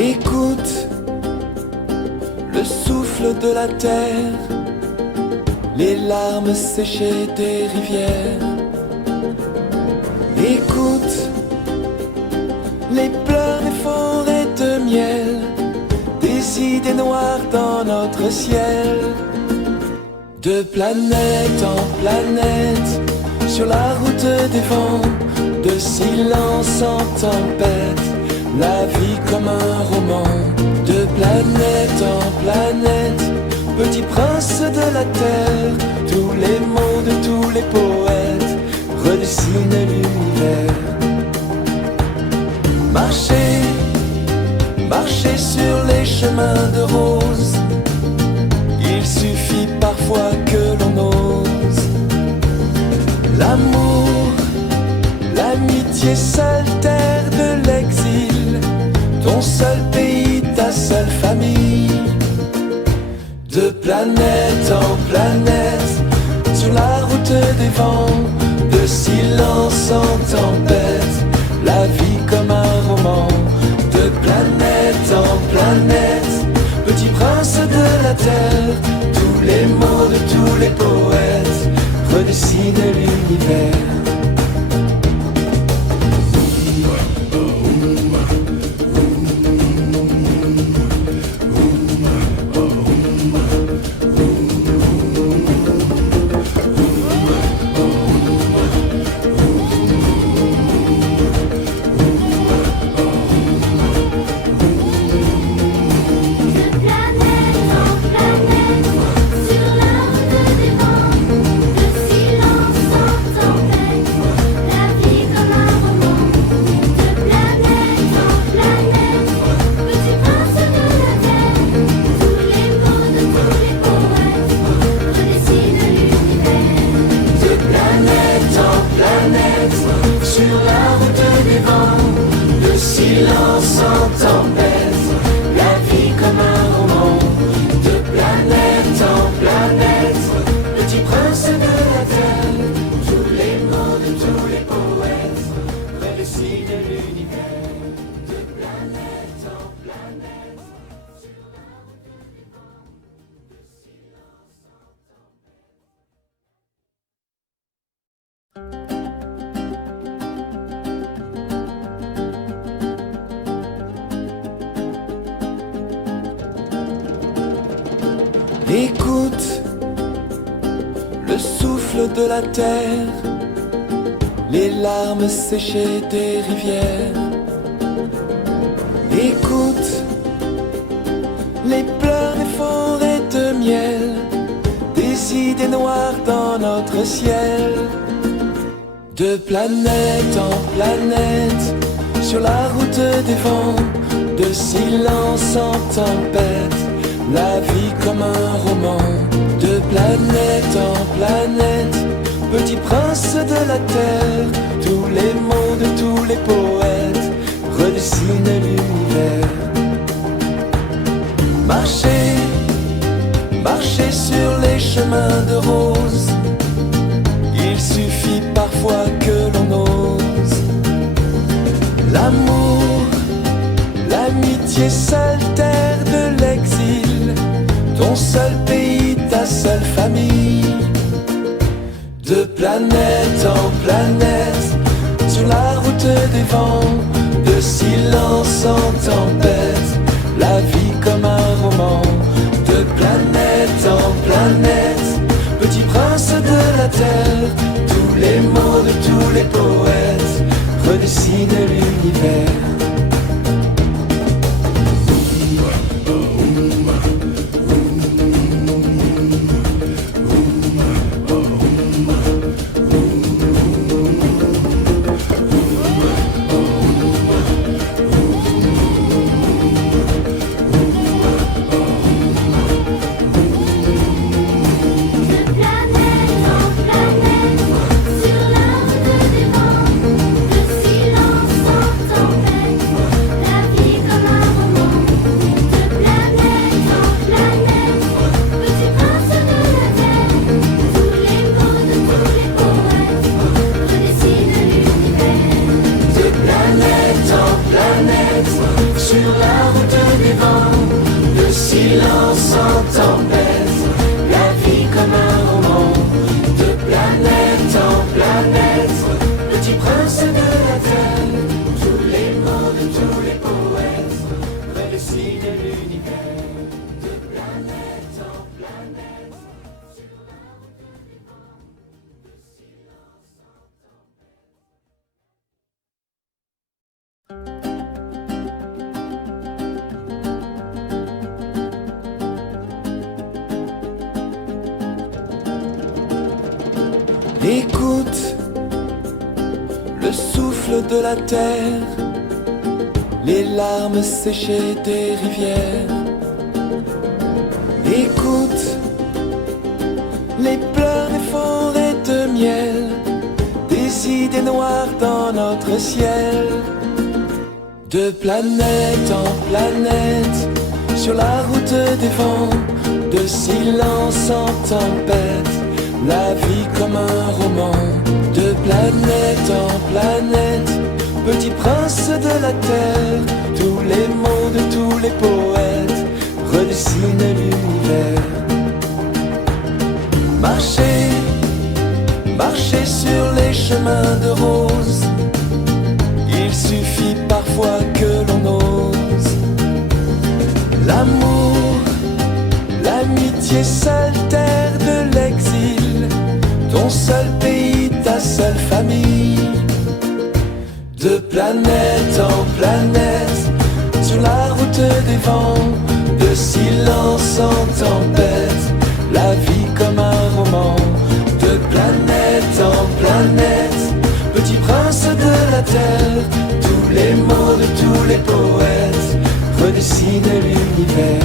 Écoute le souffle de la terre, les larmes séchées des rivières. Écoute les pleurs des forêts de miel, des idées noires dans notre ciel. De planète en planète, sur la route des vents, de silence en tempête, la vie comme un roman. De planète en planète, petit prince de la terre, tous les mots de tous les poètes redessinent l'univers. Marcher, marcher sur les chemins de rose, il suffit parfois que l'on ose. L'amour, l'amitié, seule terre de l'exil, ton seul pays, ta seule famille. De planète en planète, sur la route des vents, de silence en tempête, la vie comme un roman. De planète en planète, petit prince de la terre, tous les mots de tous les poètes redessinent l'univers. Écoute le souffle de la terre, les larmes séchées des rivières. Écoute les pleurs des forêts de miel, des idées noires dans notre ciel. De planète en planète, sur la route des vents, de silence en tempête, la vie comme un roman. De planète en planète, petit prince de la terre, tous les mots de tous les poètes redessinent l'univers. Marcher, marcher sur les chemins de rose, il suffit parfois que l'on ose. L'amour, l'amitié, seule terre de l'exil, ton seul pays, ta seule famille. De planète en planète, sur la route des vents, de silence en tempête, la vie comme un roman. De planète en planète, petit prince de la terre, tous les mots de tous les poètes redessinent l'univers. Sur la route des vents, de silence en tempête. Écoute le souffle de la terre, les larmes séchées des rivières. Écoute les pleurs des forêts de miel, des idées noires dans notre ciel. De planète en planète, sur la route des vents, de silence en tempête, la vie comme un roman. De planète en planète, petit prince de la terre, tous les mots de tous les poètes redessinent l'univers. Marcher, marcher sur les chemins de rose, il suffit parfois que l'on ose. L'amour, l'amitié, seule terre de l'exil, ton seul pays, ta seule famille. De planète en planète, sur la route des vents, de silence en tempête, la vie comme un roman. De planète en planète, petit prince de la terre, tous les mots de tous les poètes redessinent l'univers.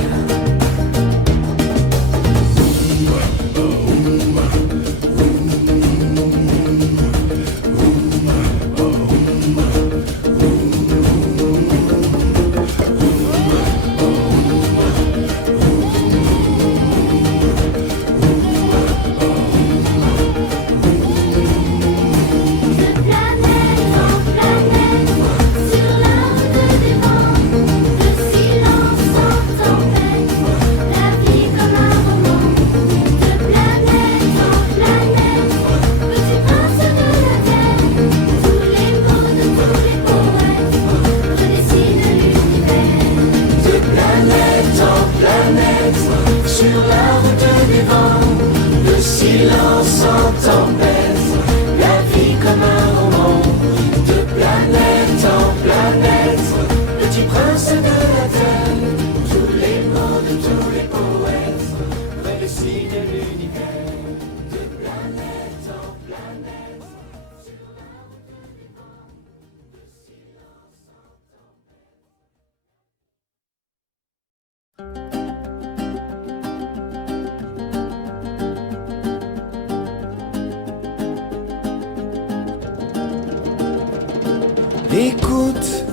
Écoute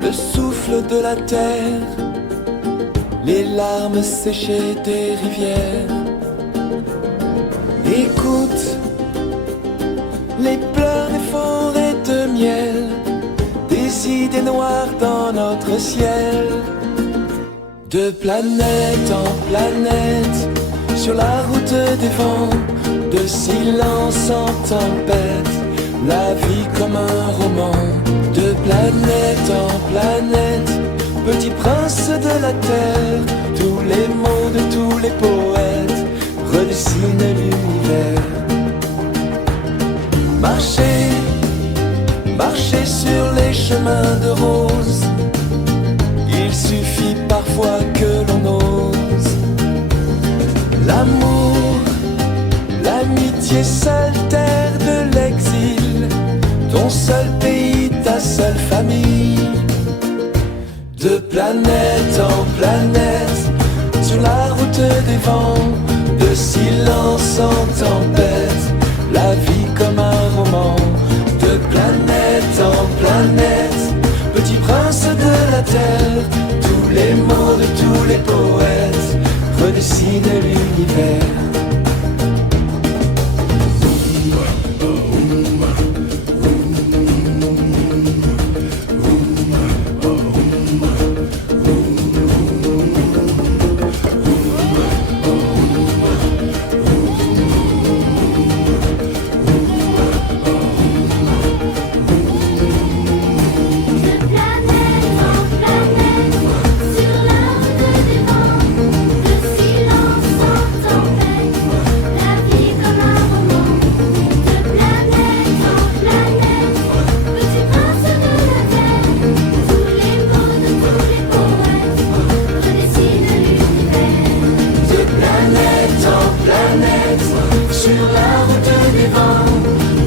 le souffle de la terre, les larmes séchées des rivières. Écoute les pleurs des forêts de miel, des idées noires dans notre ciel. De planète en planète, sur la route des vents, de silence en tempête, la vie comme un roman. De planète en planète, petit prince de la terre, tous les mots de tous les poètes redessinent l'univers. Marcher, marcher sur les chemins de rose, il suffit parfois que l'on ose. L'amour, l'amitié, seule terre de l'exil, ton seul pays, ta seule famille. De planète en planète, sur la route des vents, de silence en tempête, la vie comme un roman. De planète en planète, petit prince de la terre, tous les mots de tous les poètes redessinent l'univers. Planète en planète, sur la route des vents, de silence planète en planète, sur la route des vents,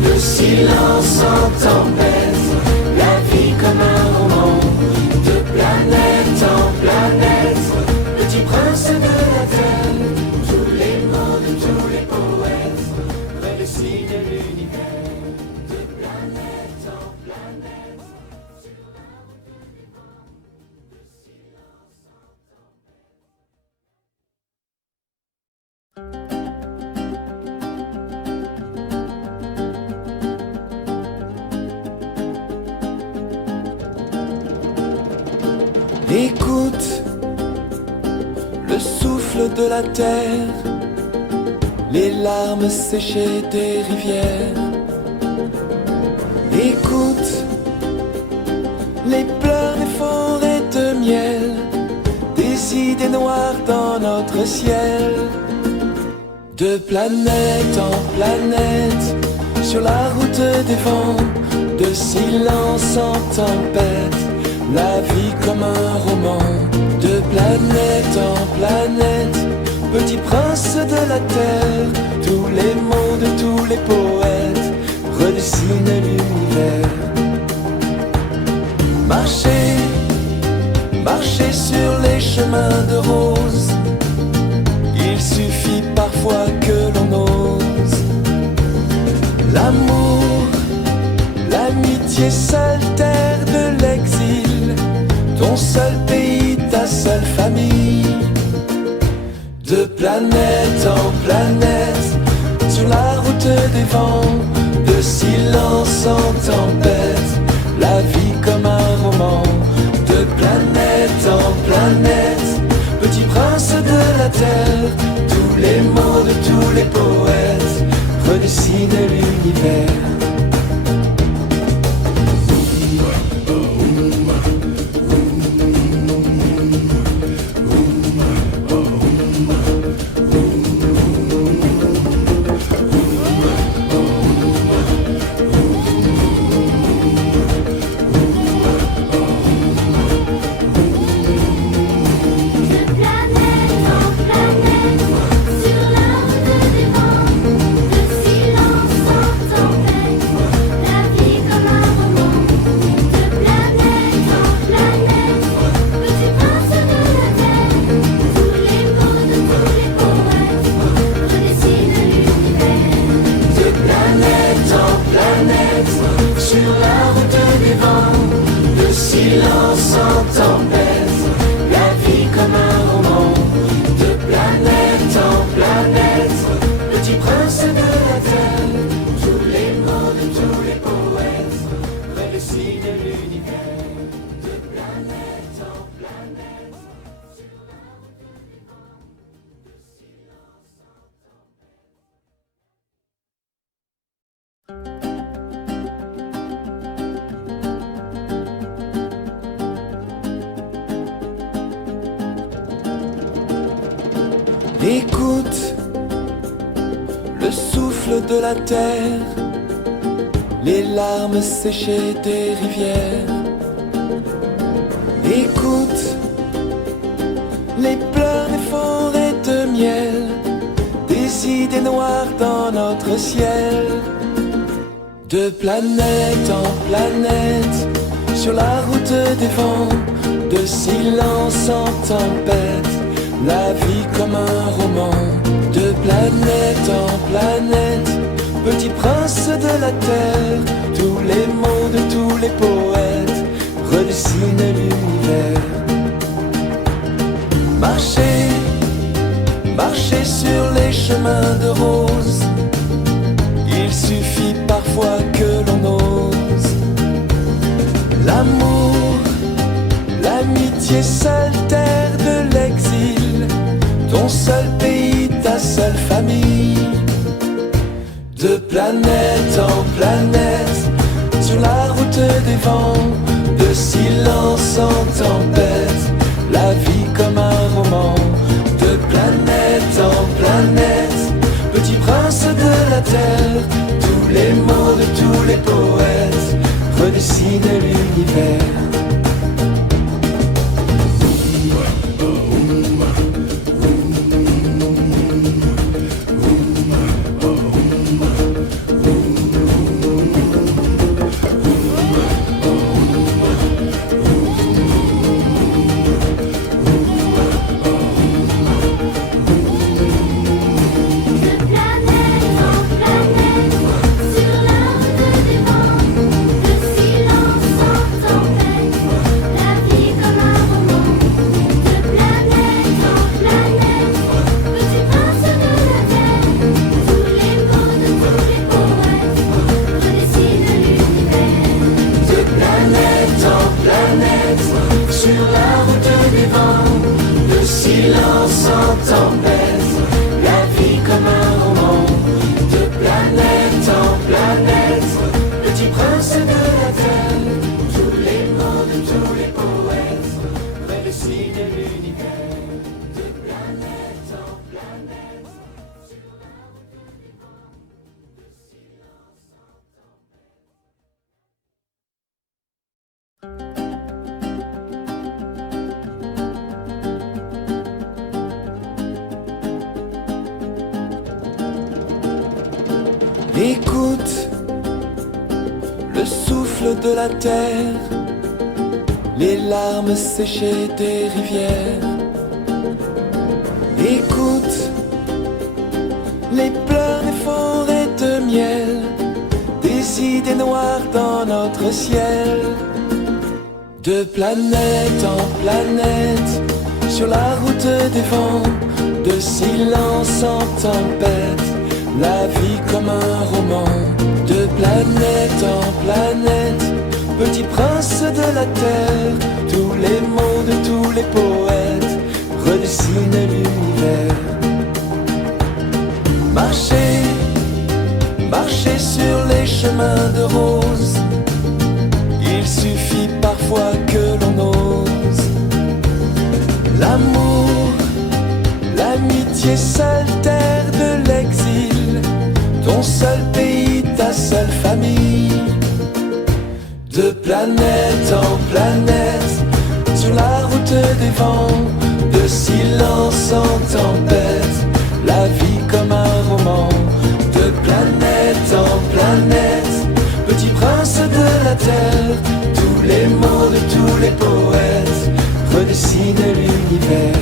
de silence en tempête, la vie comme un roman, de planète en planète, petit prince de la terre, tous les mots de tous les poètes, redessinent l'univers, de planète en planète, sur la route des vents, de silence en tempête. Écoute le souffle de la terre, les larmes séchées des rivières. Écoute les pleurs des forêts de miel, des idées noires dans notre ciel. De planète en planète, sur la route des vents, de silence en tempête, la vie comme un roman. De planète en planète, petit prince de la terre, tous les mots de tous les poètes redessinent l'univers. Marcher, marcher sur les chemins de rose, il suffit parfois que l'on ose. L'amour, l'amitié, seule terre de l'exil, ton seul pays, ta seule famille. De planète en planète, sur la route des vents, de silence en tempête, la vie comme un roman. De planète en planète, petit prince de la terre, tous les mots de tous les poètes redessinent l'univers. Écoute le souffle de la terre, les larmes séchées des rivières. Écoute les pleurs des forêts de miel, des idées noires dans notre ciel. De planète en planète, sur la route des vents, de silence en tempête, la vie comme un roman. De planète en planète, petit prince de la terre, tous les mots de tous les poètes redessinent l'univers. Marcher, marcher sur les chemins de rose, il suffit parfois que l'on ose. L'amour, l'amitié, seule terre de l'exil, ton seul pays, ta seule famille. De planète en planète, sur la route des vents, de silence en tempête, la vie comme un roman. De planète en planète, petit prince de la terre, tous les mots de tous les poètes redessinent l'univers. Écoute le souffle de la terre, les larmes séchées des rivières. Écoute les pleurs des forêts de miel, des idées noires dans notre ciel. De planète en planète, sur la route des vents, de silence en tempête, la vie comme un roman. De planète en planète, petit prince de la terre, tous les mots de tous les poètes redessinent l'univers. Marcher, marcher sur les chemins de rose, il suffit parfois que l'on ose. L'amour, l'amitié, seule terre de l'exil, ton seul pays, ta seule famille. De planète en planète, sur la route des vents, de silence en tempête, la vie comme un roman. De planète en planète, petit prince de la terre, tous les mots de tous les poètes redessinent l'univers.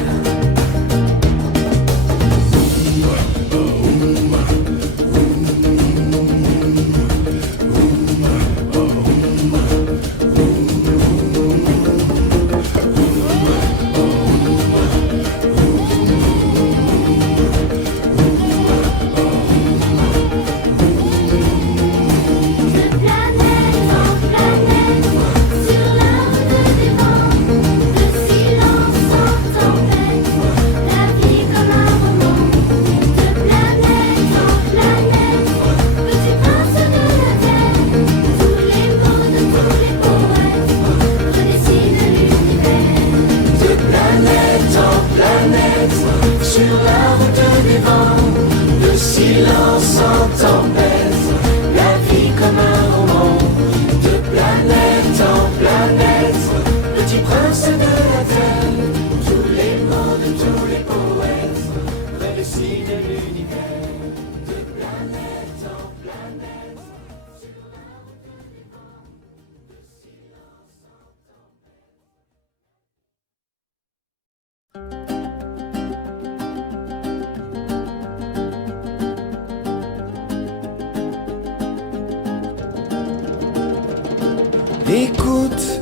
Écoute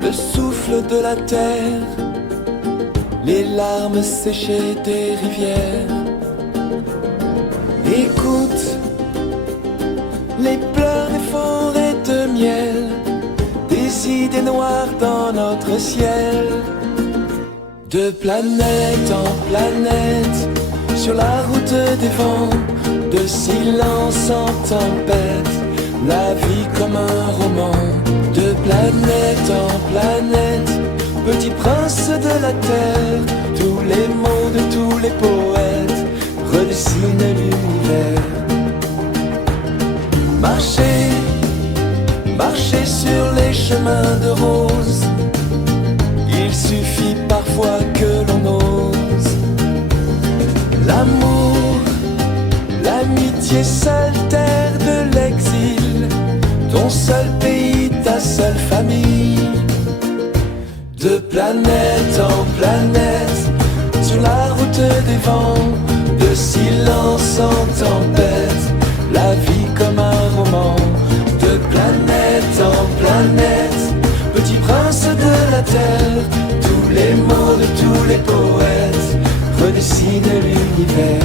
le souffle de la terre, les larmes séchées des rivières. Écoute les pleurs des forêts de miel, des idées noires dans notre ciel. De planète en planète, sur la route des vents, de silence en tempête, la vie comme un roman. De planète en planète, petit prince de la terre, tous les mots de tous les poètes redessinent l'univers. Marcher, marcher sur les chemins de rose, il suffit parfois que l'on ose. L'amour, l'amitié, seule terre de l'exil, ton seul pays, ta seule famille. De planète en planète, sur la route des vents, de silence en tempête, la vie comme un roman. De planète en planète, petit prince de la terre, tous les mots de tous les poètes redessinent l'univers.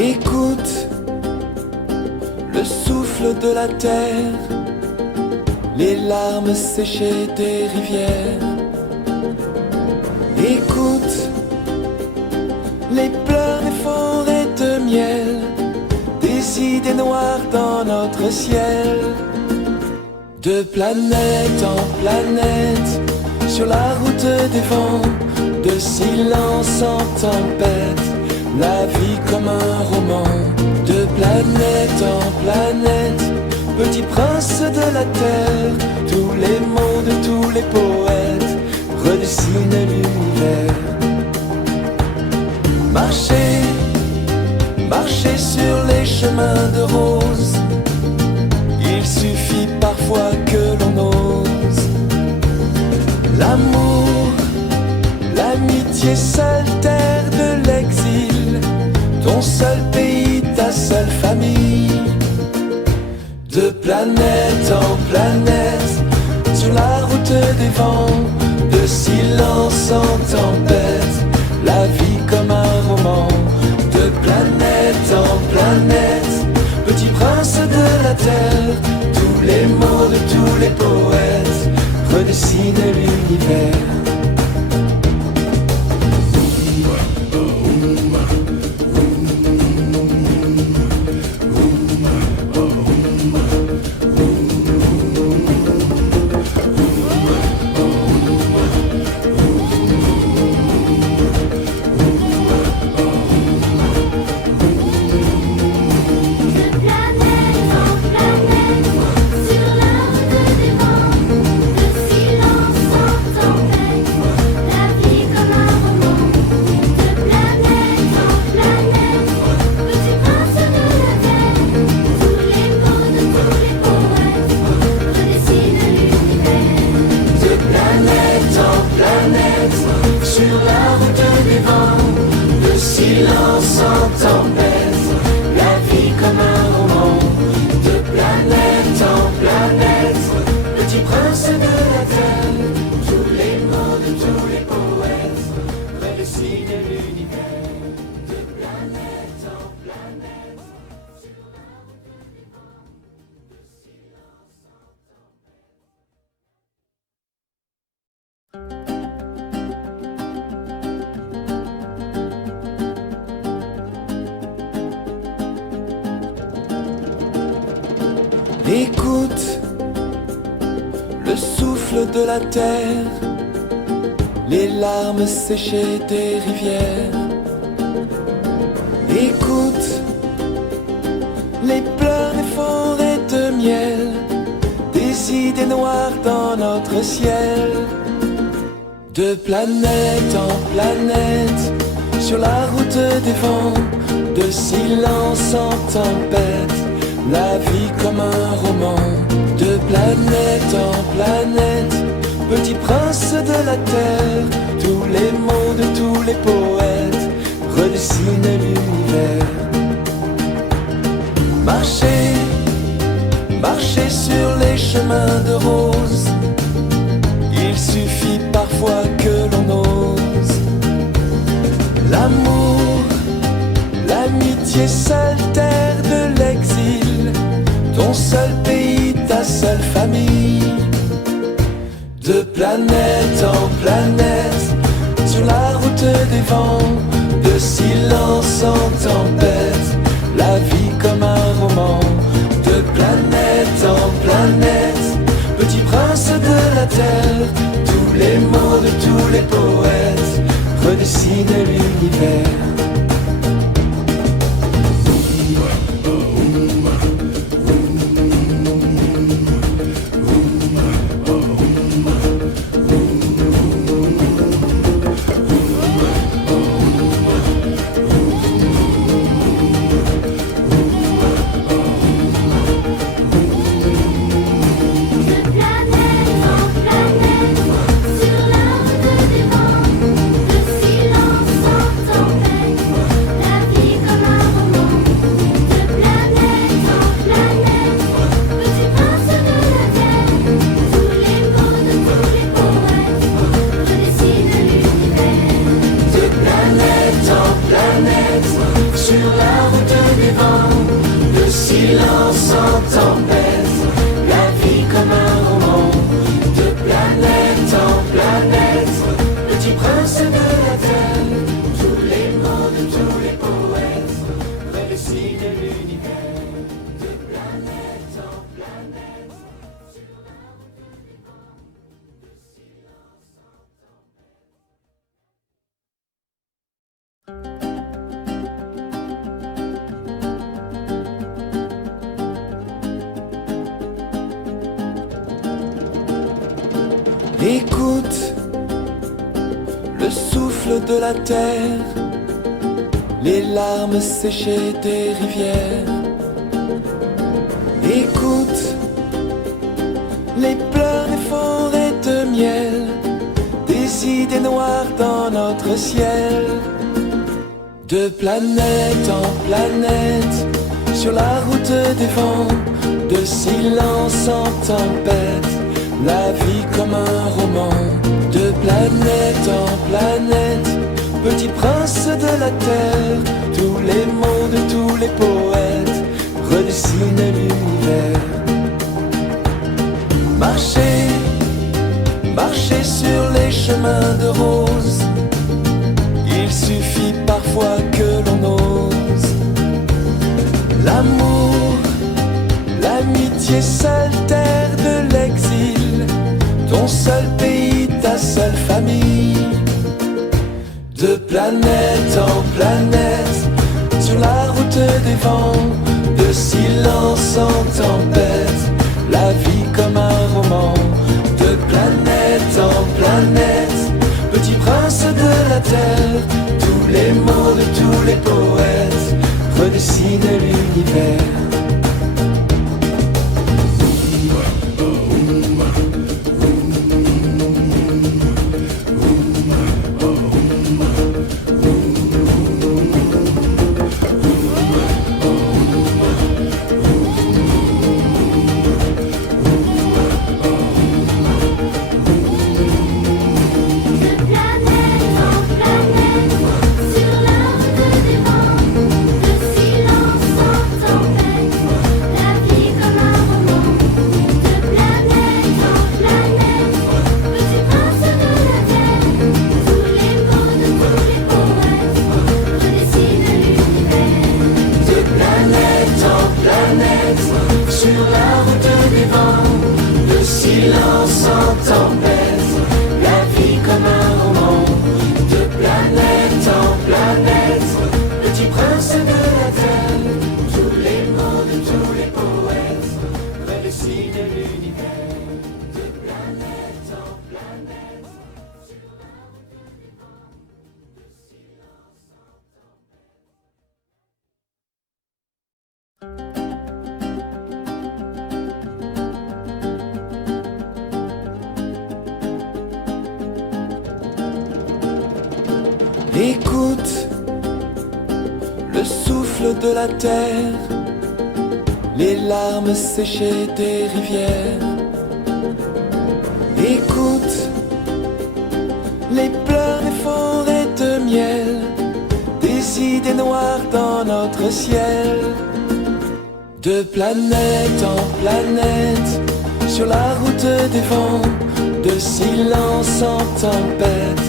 Écoute le souffle de la terre, les larmes séchées des rivières. Écoute les pleurs des forêts de miel, des idées noires dans notre ciel. De planète en planète, sur la route des vents, de silence en tempête, la vie comme un roman. De planète en planète, petit prince de la terre, tous les mots de tous les poètes redessinent l'univers. Marcher, marcher sur les chemins de rose, il suffit parfois que l'on ose. L'amour, l'amitié, seule terre de l'exil, ton seul pays, ta seule famille. De planète en planète, sur la route des vents, de silence en tempête, la vie comme un roman. De planète en planète, petit prince de la terre, tous les mots de tous les poètes redessinent l'univers. Écoute le souffle de la terre, les larmes séchées des rivières. Écoute les pleurs des forêts de miel, des idées noires dans notre ciel. De planète en planète, sur la route des vents, de silence en tempête, la vie comme un roman. De planète en planète, petit prince de la terre, tous les mots de tous les poètes redessinent l'univers. Marcher, marcher sur les chemins de rose, il suffit parfois que l'on ose. L'amour, l'amitié, seule terre de l'exil, ton seul pays, ta seule famille. De planète en planète, sur la route des vents, de silence en tempête, la vie comme un roman. De planète en planète, petit prince de la terre, tous les mots de tous les poètes redessinent l'univers. Sur la route des vents, de silence en tempête. Écoute le souffle de la terre, les larmes séchées des rivières. Écoute les pleurs des forêts de miel, des idées noires dans notre ciel. De planète en planète, sur la route des vents, de silence en tempête, la vie comme un roman. De planète en planète, petit prince de la terre, tous les mots de tous les poètes redessinent l'univers. Marcher, marcher sur les chemins de rose, il suffit parfois que l'on ose. L'amour, l'amitié, seule terre de l'exil, ton seul pays, ta seule famille. De planète en planète, sur la route des vents, de silence en tempête, la vie comme un roman. De planète en planète, petit prince de la terre, tous les mots de tous les poètes redessinent l'univers. Écoute le souffle de la terre, les larmes séchées des rivières. Écoute les pleurs des forêts de miel, des idées noires dans notre ciel. De planète en planète, sur la route des vents, de silence en tempête,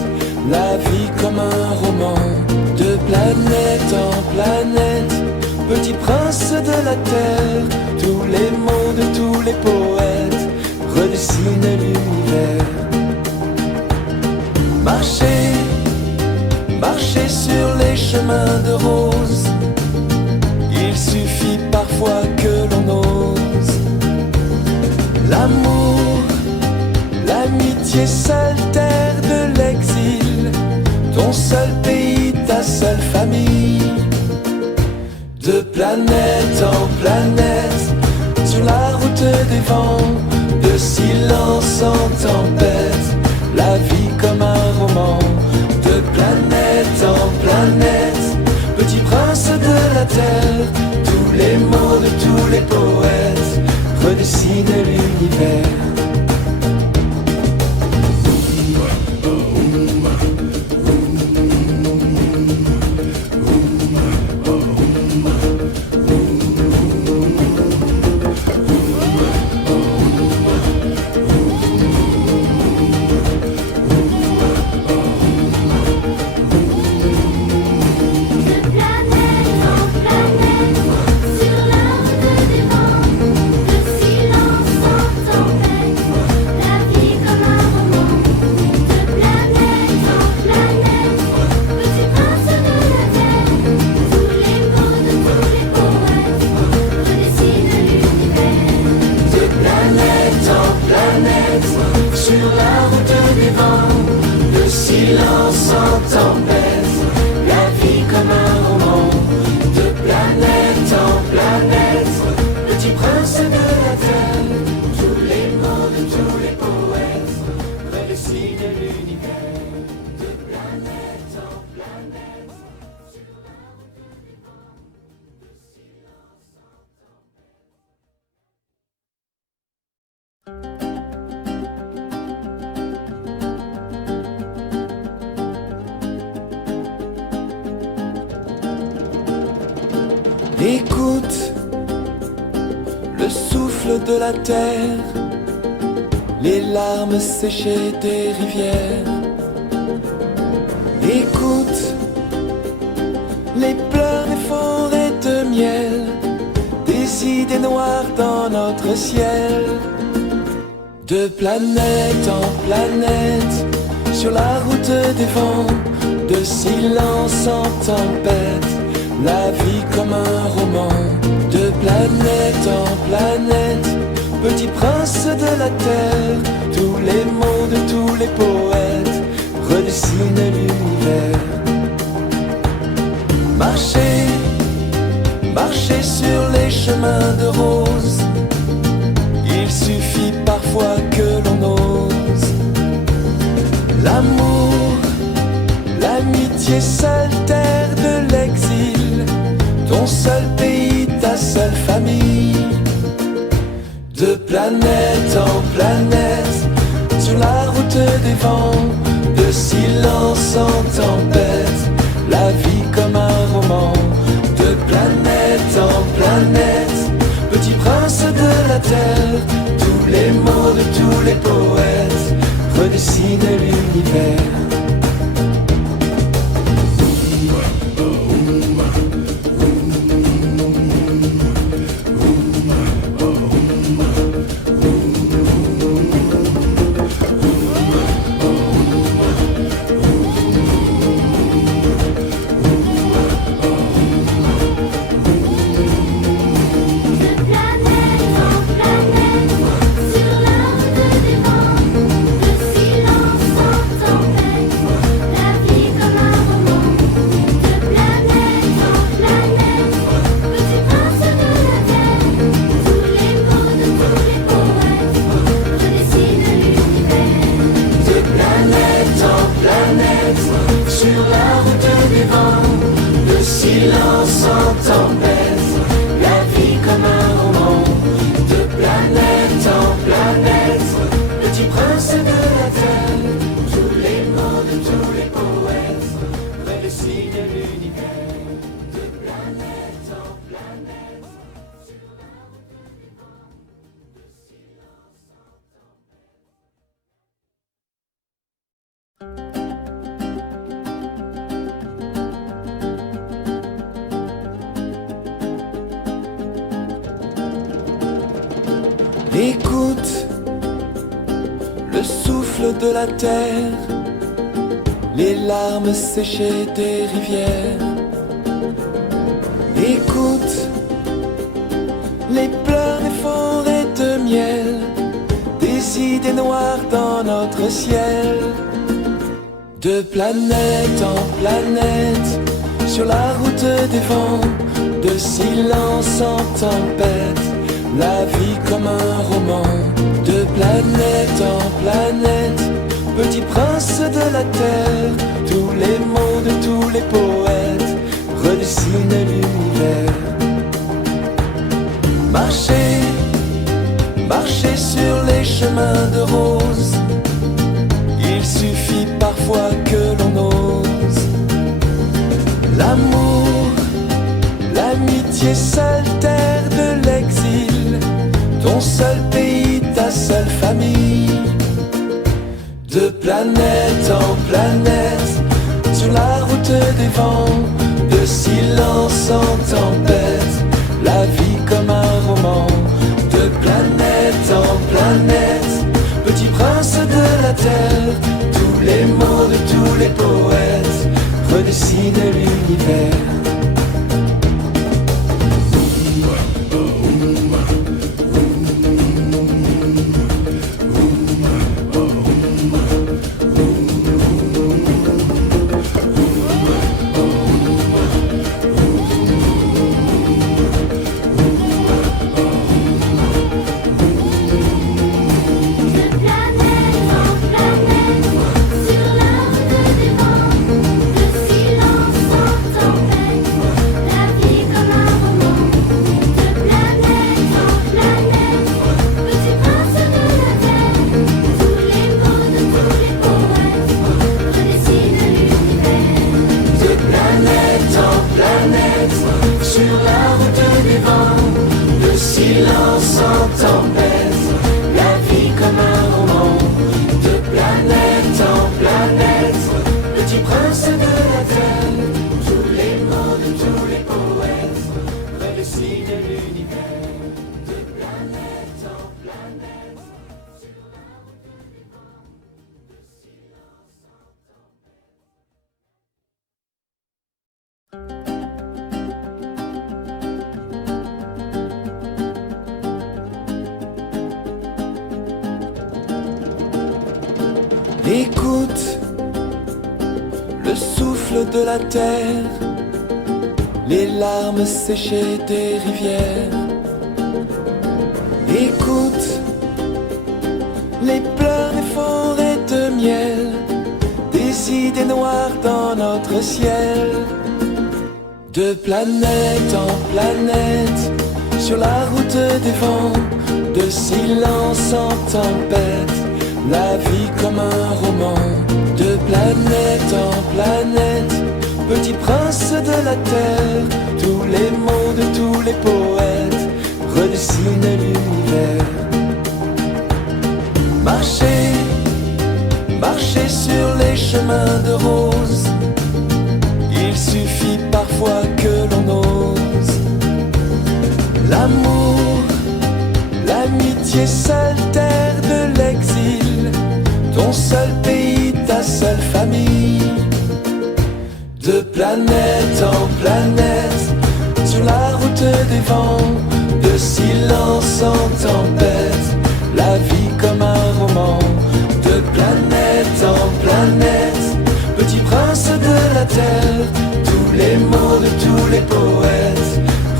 la vie comme un roman. De planète en planète, petit prince de la terre, tous les mots de tous les poètes redessinent l'univers. Marcher, marcher sur les chemins de rose, il suffit parfois que l'on ose. L'amour, l'amitié, seule terre de l'exil, ton seul pays, ta seule famille. De planète en planète, sur la route des vents, de silence en tempête, la vie comme un roman. De planète en planète, petit prince de la terre, tous les mots de tous les poètes redessinent l'univers. Sur la route silence en tempête, la vie comme un roman, de planète en planète, petit prince de la terre, tous les mots de tous les poètes, redessinent l'univers, de planète en planète, sur la route du vent, de silence en tempête. Écoute le souffle de la terre, les larmes séchées des rivières. Écoute les pleurs des forêts de miel, des idées noires dans notre ciel. De planète en planète, sur la route des vents, de silence en tempête, la vie comme un roman. De planète en planète, petit prince de la terre, tous les mots de tous les poètes redessinent l'univers. Marcher, marcher sur les chemins de rose, il suffit parfois que l'on ose. L'amour, l'amitié, seule terre de l'exil, ton seul pays, ta seule famille. De planète en planète, sur la route des vents, de silence en tempête, la vie comme un roman. De planète en planète, petit prince de la terre, tous les mots de tous les poètes redessinent l'univers. Écoute le souffle de la terre, les larmes séchées des rivières. Écoute les pleurs des forêts de miel, des idées noires dans notre ciel. De planète en planète, sur la route des vents, de silence en tempête, la vie comme un roman. De planète en planète, petit prince de la terre, tous les mots de tous les poètes redessinent l'univers. Marcher, marcher sur les chemins de rose, il suffit parfois que l'on ose. L'amour, l'amitié, seule terre de l'exil, ton seul pays, ta seule famille. De planète en planète, sur la route des vents, de silence en tempête, la vie comme un roman. De planète en planète, petit prince de la terre, tous les mots de tous les poètes redessinent l'univers. Écoute le souffle de la terre, les larmes séchées des rivières. Écoute les pleurs des forêts de miel, des idées noires dans notre ciel. De planète en planète, sur la route des vents, de silence en tempête, la vie comme un roman. De planète en planète, petit prince de la terre, tous les mots de tous les poètes redessinent l'univers. Marcher, marcher sur les chemins de rose, il suffit parfois que l'on ose. L'amour, l'amitié, seule terre de l'exil, ton seul pays, ta seule famille. De planète en planète, sur la route des vents, de silence en tempête, la vie comme un roman. De planète en planète, petit prince de la terre, tous les mots de tous les poètes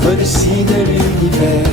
redessinent l'univers.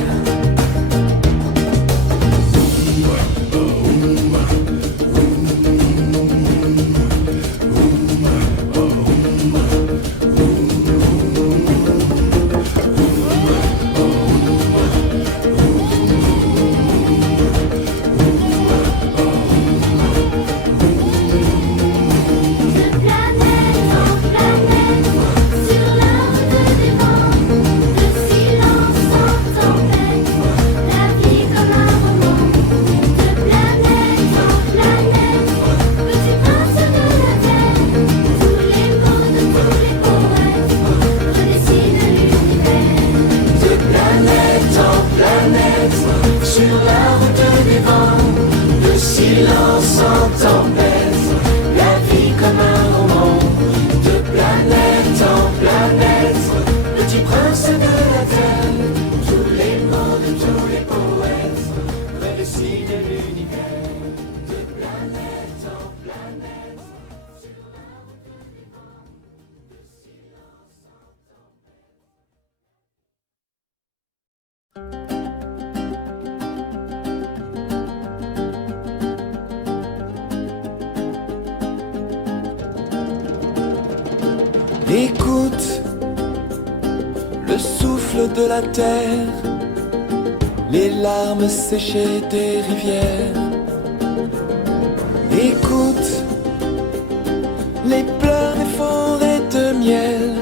Écoute le souffle de la terre, les larmes séchées des rivières. Écoute les pleurs des forêts de miel,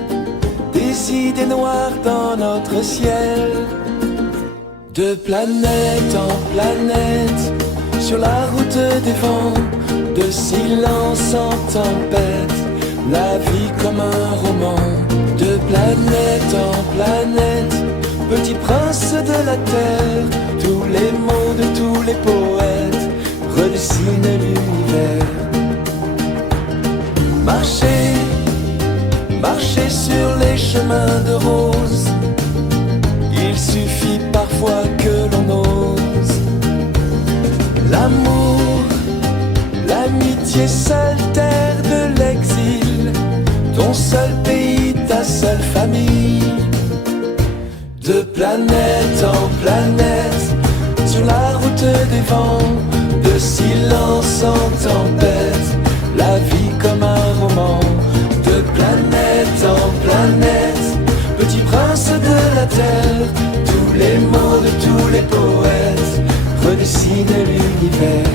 des idées noires dans notre ciel. De planète en planète, sur la route des vents, de silence en tempête, la vie comme un roman. De planète en planète, petit prince de la terre, tous les mots de tous les poètes redessinent l'univers. Marcher, marcher sur les chemins de rose, il suffit parfois que l'on ose. L'amour, l'amitié, seule terre de l'exil, ton seul pays, ta seule famille. De planète en planète, sur la route des vents, de silence en tempête, la vie comme un roman. De planète en planète, petit prince de la terre, tous les mots de tous les poètes redessinent l'univers.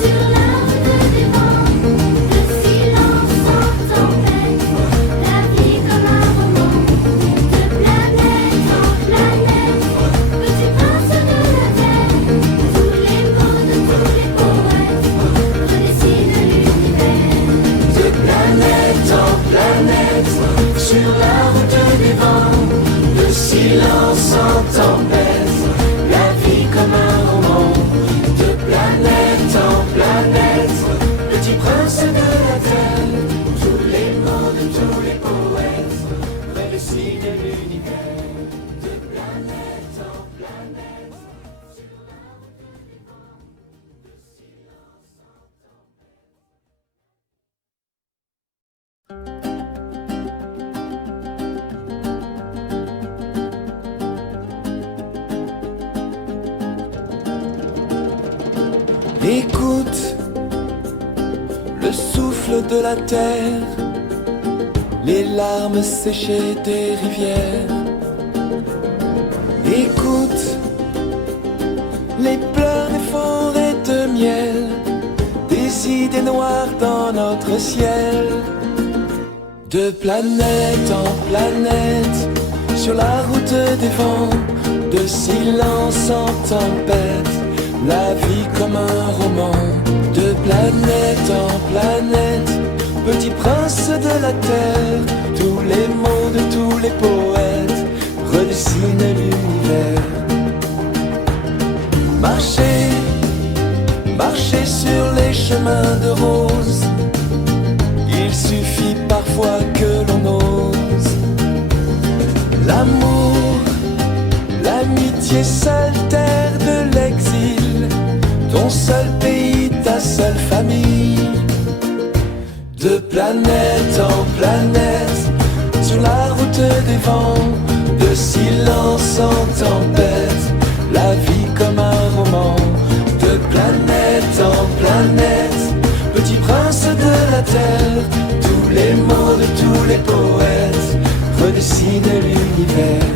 Sur la route des vents, de silence en tempête. silence en tempête, la vie comme un roman, de planète en planète, petit prince de la terre, tous les mots de tous les poètes, redessinent l'univers, de planète en planète. Écoute le souffle de la terre, les larmes séchées des rivières. Écoute les pleurs des forêts de miel, des idées noires dans notre ciel. De planète en planète, sur la route des vents, de silence en tempête, la vie comme un roman, de planète en planète, petit prince de la terre, tous les mots de tous les poètes redessinent l'univers. Marcher, marcher sur les chemins de rose, il suffit parfois que l'on ose. L'amour, l'amitié, seule terre de l'exil, ton seul pays, ta seule famille. De planète en planète, sur la route des vents, de silence en tempête, la vie comme un roman. De planète en planète, petit prince de la terre, tous les mots de tous les poètes redessinent l'univers.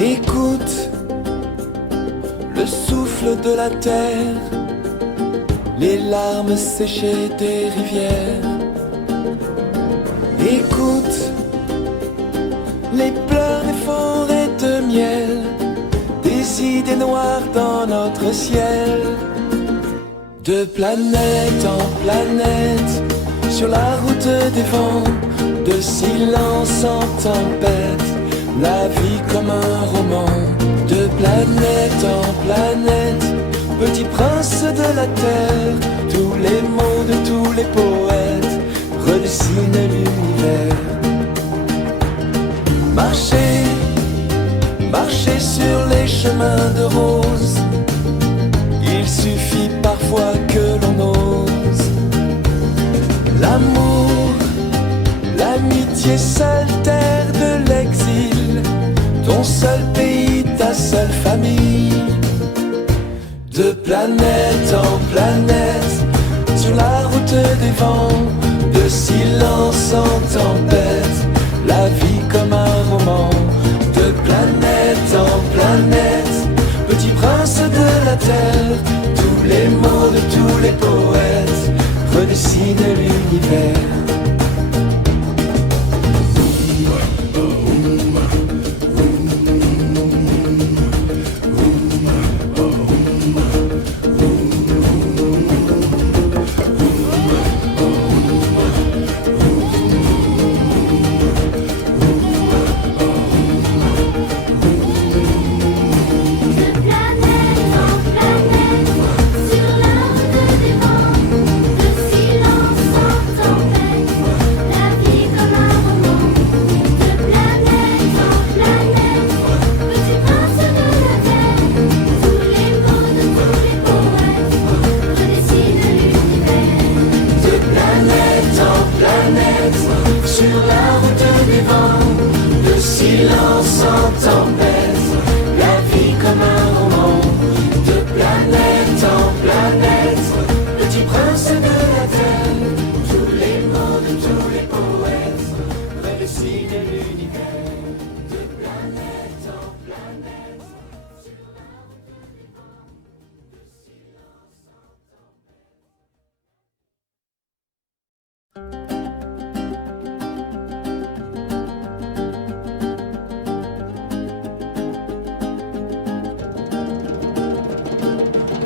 Écoute le souffle de la terre, les larmes séchées des rivières. Écoute les pleurs des forêts de miel, des idées noires dans notre ciel. De planète en planète, sur la route des vents, de silence en tempête, la vie comme un roman. De planète en planète, petit prince de la terre, tous les mots de tous les poètes redessinent l'univers. Marcher, marcher sur les chemins de rose, il suffit parfois que l'on ose. L'amour, l'amitié, seule terre de l'exil, ton seul pays, ta seule famille. De planète en planète, sur la route des vents, de silence en tempête, la vie comme un roman. De planète en planète, petit prince de la terre, tous les mots de tous les poètes redessinent l'univers.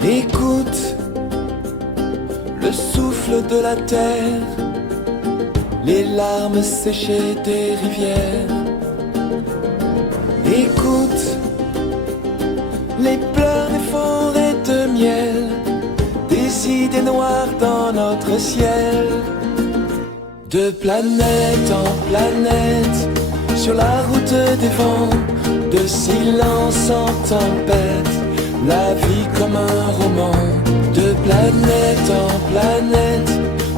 Écoute le souffle de la terre, les larmes séchées des rivières. Écoute les pleurs des forêts de miel, des idées noires dans notre ciel. De planète en planète, sur la route des vents, de silence en tempête, la vie comme un roman. De planète en planète,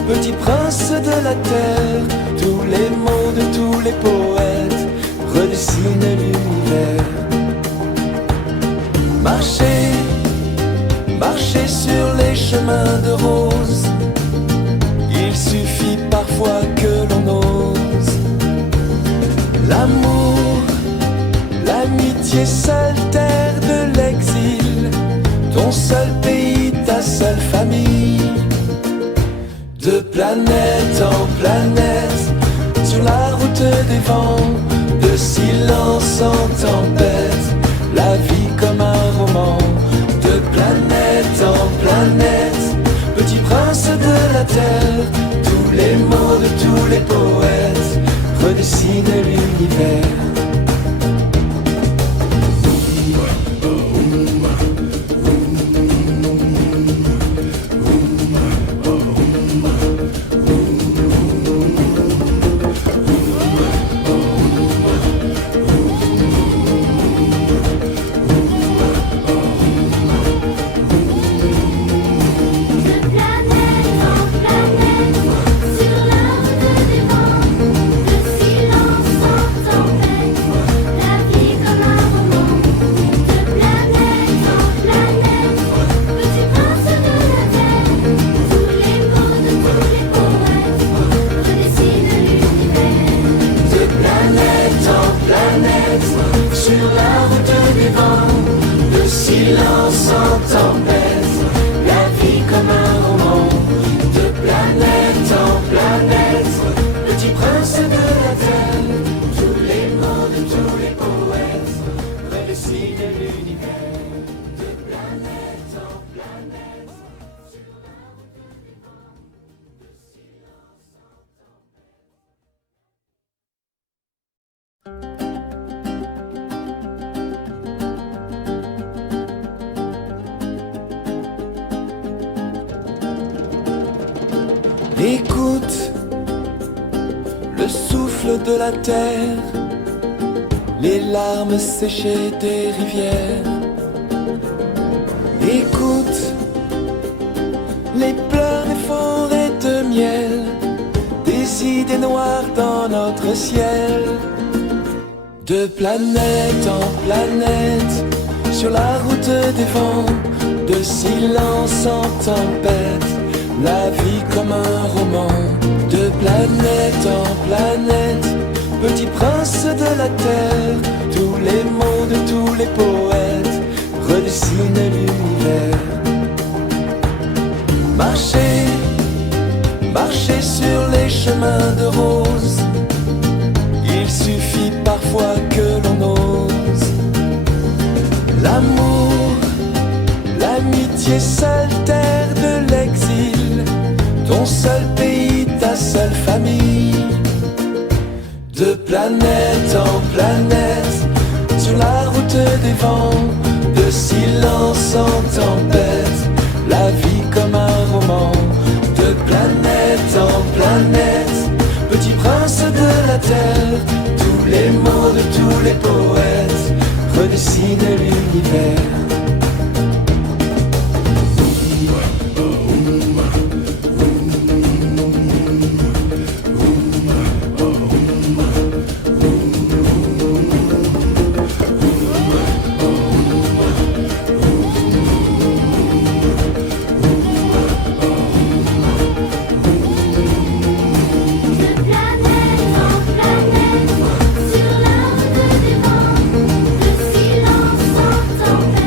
petit prince de la terre, tous les mots de tous les poètes redessinent l'univers. Marcher, marcher sur les chemins de rose, il suffit parfois que l'on ose. L'amour, l'amitié, seule terre de l'exil, ton seul pays, ta seule famille. De planète en planète, sur la route des vents, de silence en tempête, la vie comme un roman. De planète en planète, petit prince de la terre, tous les mots de tous les poètes redessinent l'univers. Écoute le souffle de la terre, les larmes séchées des rivières. Écoute les pleurs des forêts de miel, des idées noires dans notre ciel. De planète en planète, sur la route des vents, de silence en tempête, la vie comme un roman. De planète en planète, petit prince de la terre, tous les mots de tous les poètes redessinent l'univers. Marcher, marcher sur les chemins de rose, il suffit parfois que l'on ose. L'amour, l'amitié, seule terre de l'exil, ton seul pays, ta seule famille. De planète en planète, sur la route des vents, de silence en tempête, la vie comme un roman. De planète en planète, petit prince de la terre, tous les mots de tous les poètes redessinent l'univers. Sur la route des vents, de silence en tempête.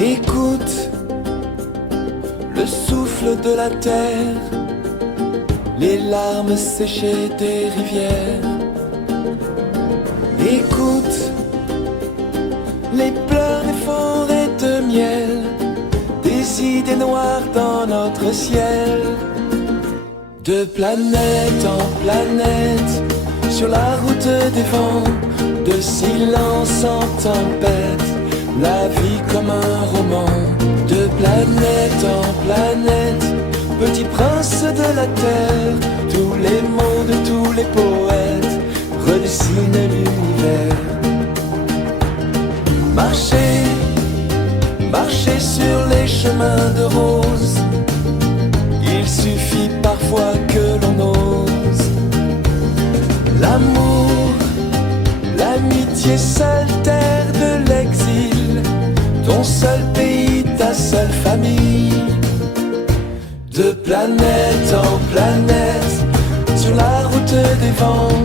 Écoute le souffle de la terre, les larmes séchées des rivières. Écoute les pleurs des forêts de miel, des idées noires dans notre ciel. De planète en planète, sur la route des vents, de silence en tempête, la vie comme un roman. De planète en planète, petit prince de la terre, tous les mots de tous les poètes redessinent l'univers. Marcher, marcher sur les chemins de rose, il suffit parfois que l'on ose. L'amour, l'amitié, seule terre de l'exil, ton seul pays, ta seule famille. De planète en planète, sur la route des vents,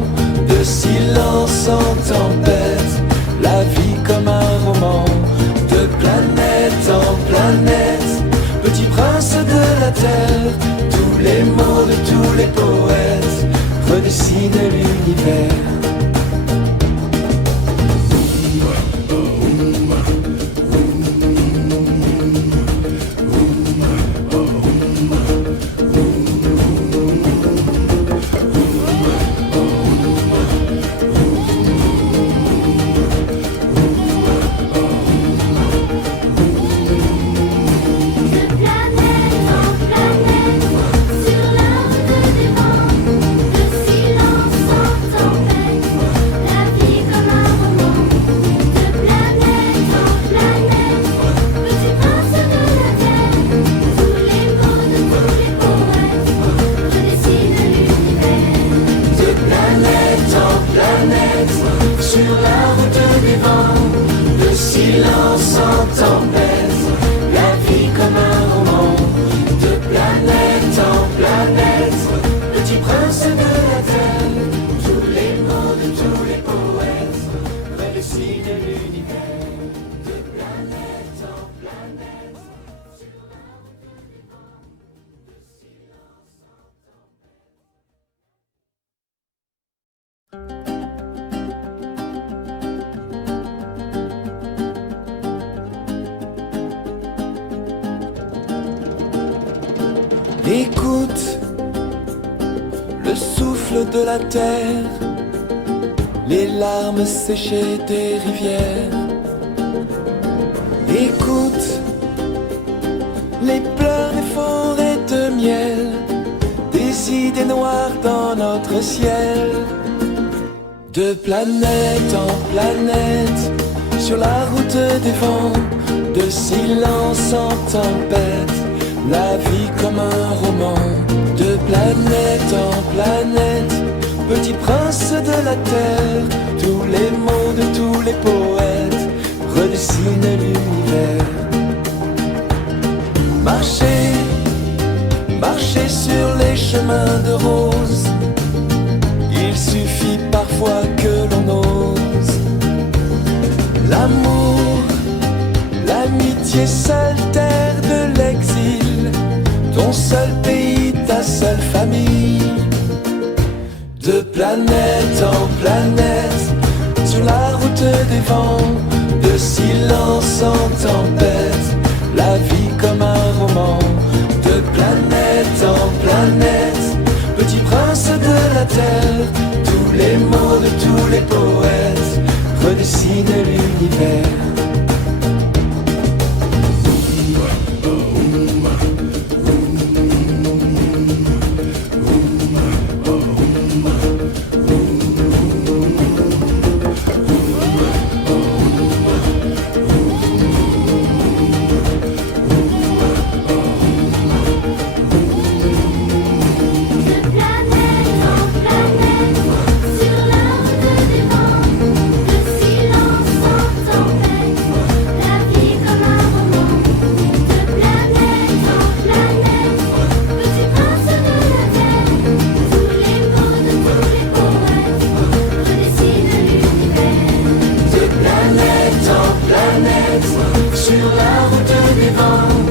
de silence en tempête, la vie comme un roman. De planète en planète, petit prince de la terre, tous les mots de tous les poètes redessinent l'univers. Écoute le souffle de la terre, les larmes séchées des rivières. Écoute les pleurs des forêts de miel, des idées noires dans notre ciel. De planète en planète, sur la route des vents, de silence en tempête, la vie comme un roman. De planète en planète, petit prince de la terre, tous les mots de tous les poètes redessinent l'univers. Marcher, marcher sur les chemins de rose, il suffit parfois que l'on ose. L'amour, l'amitié, seule terre de l'exil, ton seul pays, ta seule famille. De planète en planète, sur la route des vents, de silence en tempête, la vie comme un roman. De planète en planète, petit prince de la terre, tous les mots de tous les poètes redessinent l'univers. temps.